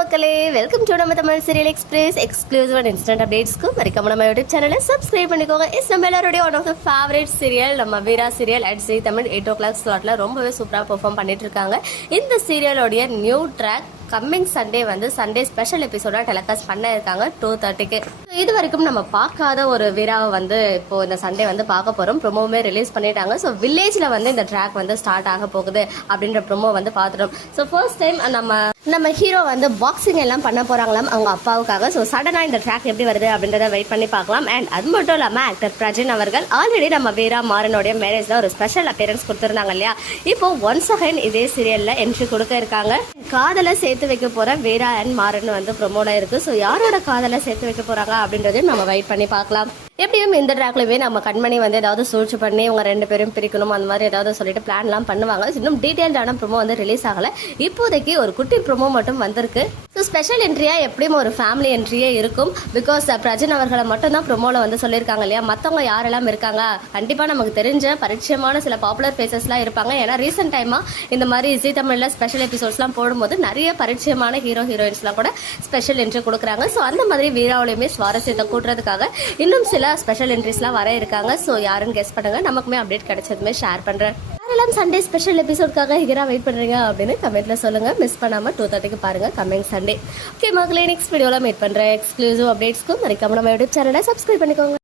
மக்களே welcome to நம்ம Tamil serial express exclusive and instant அப்டேட்ஸ்க்கு மறக்காம நம்ம யூடியூப் சேனலை சப்ஸ்கிரைப் பண்ணிக்கோங்க. இஸ் நம்ம எல்லாருடைய one of the favourite serial நம்ம Veera serial at Zee Tamil eight o'clock ஸ்லாட்டில் ரொம்பவே சூப்பராக பெர்ஃபார்ம் பண்ணிட்டு இருக்காங்க. இந்த சீரியலோடைய நியூ ட்ராக் கம்மிங் சண்டே வந்து சண்டே ஸ்பெஷல் எபிசோடாக டெலிகாஸ்ட் பண்ண இருக்காங்க டூ தேர்ட்டிக்கு இது வரைக்கும் நம்ம பார்க்காத ஒரு வீராவை வந்து இப்போ இந்த சண்டே வந்து பார்க்க போகிறோம் ப்ரொமோவுமே ரிலீஸ் பண்ணிட்டாங்க. ஸோ வில்லேஜில் வந்து இந்த ட்ராக் வந்து ஸ்டார்ட் ஆக போகுது அப்படின்ற ப்ரொமோ வந்து பார்த்துட்டோம். ஸோ ஃபர்ஸ்ட் டைம் நம்ம நம்ம ஹீரோ வந்து பாக்ஸிங் எல்லாம் பண்ண போகிறாங்களாம் அவங்க அப்பாவுக்காக. ஸோ சடனாக இந்த ட்ராக் எப்படி வருது அப்படின்றத வெயிட் பண்ணி பார்க்கலாம். அண்ட் அது மட்டும் இல்லாமல் ஆக்டர் பிரஜன் அவர்கள் ஆல்ரெடி நம்ம வீரா மாறனுடைய மேரேஜில் ஒரு ஸ்பெஷல் அப்பியரன்ஸ் கொடுத்துருந்தாங்க இல்லையா? இப்போ ஒன்ஸ் அகைன் இதே சீரியலில் என்ட்ரி கொடுக்க இருக்காங்க. காதலை சேர்த்து வைக்க போற வீரா அண்ட் மாறன் வந்து ப்ரொமோல இருக்கு. ஸோ யாரோட காதலை சேர்த்து வைக்க போறாங்க அப்படின்றதையும் நம்ம வெயிட் பண்ணி பார்க்கலாம். எப்படியும் இந்த ட்ராக்லவே நம்ம கண்மணி வந்து ஏதாவது சூழ்ச்சி பண்ணி இவங்க ரெண்டு பேரும் பிரிக்கணும் அந்த மாதிரி ஏதாவது சொல்லிட்டு பிளான்லாம் பண்ணுவாங்க. இன்னும் டீட்டெயில்டான ப்ரோமோ வந்து ரிலீஸ் ஆகலை. இப்போதைக்கு ஒரு குட்டி ப்ரோமோ மட்டும் வந்திருக்கு. ஸோ ஸ்பெஷல் என்ட்ரியா எப்படியும் ஒரு ஃபேமிலி என்ட்ரியே இருக்கும். பிகாஸ் பிரஜன் அவர்களை மட்டும் தான் ப்ரோமோல வந்து சொல்லியிருக்காங்க இல்லையா? மற்றவங்க யாரெல்லாம் இருக்காங்க? கண்டிப்பா நமக்கு தெரிஞ்ச பரிச்சயமான சில பாப்புலர் ஃபேஸஸ்லாம் இருப்பாங்க. ஏன்னா ரீசெண்ட் டைமா இந்த மாதிரி ஜி தமிழ்ல ஸ்பெஷல் எபிசோட்ஸ்லாம் போடும்போது நிறைய பரிச்சயமான ஹீரோ ஹீரோயின்ஸ்லாம் கூட ஸ்பெஷல் என்ட்ரி கொடுக்குறாங்க. ஸோ அந்த மாதிரி வீராவிலையுமே சுவாரஸ்யத்தை கூட்டுறதுக்காக இன்னும் சில ஸ்பெஷல் என்ட்ரிஸ்லாம் வர இருக்காங்க. ஸோ யாருன்னு கெஸ் பண்ணுங்க. நமக்குமே அப்டேட் கிடைச்சதுமே ஷேர் பண்றேன். யாரெல்லாம் சண்டே ஸ்பெஷல் எபிசோட்காக ஹிகரா வெயிட் பண்றீங்க அப்படின்னு கமெண்ட்ல சொல்லுங்க. மிஸ் பண்ணாம டூ தேர்ட்டிக்கு பாருங்க. கம்மிங் சண்டே ஓகே மக்களே நெக்ஸ்ட் வீடியோவில் மீட் பண்றேன். எக்ஸ்க்ளூசிவ் அப்டேட்ஸ்க்கும் மறைக்காம நம்ம யூடியூப் சேனலை சப்ஸ்கிரைப் பண்ணிக்கோங்க.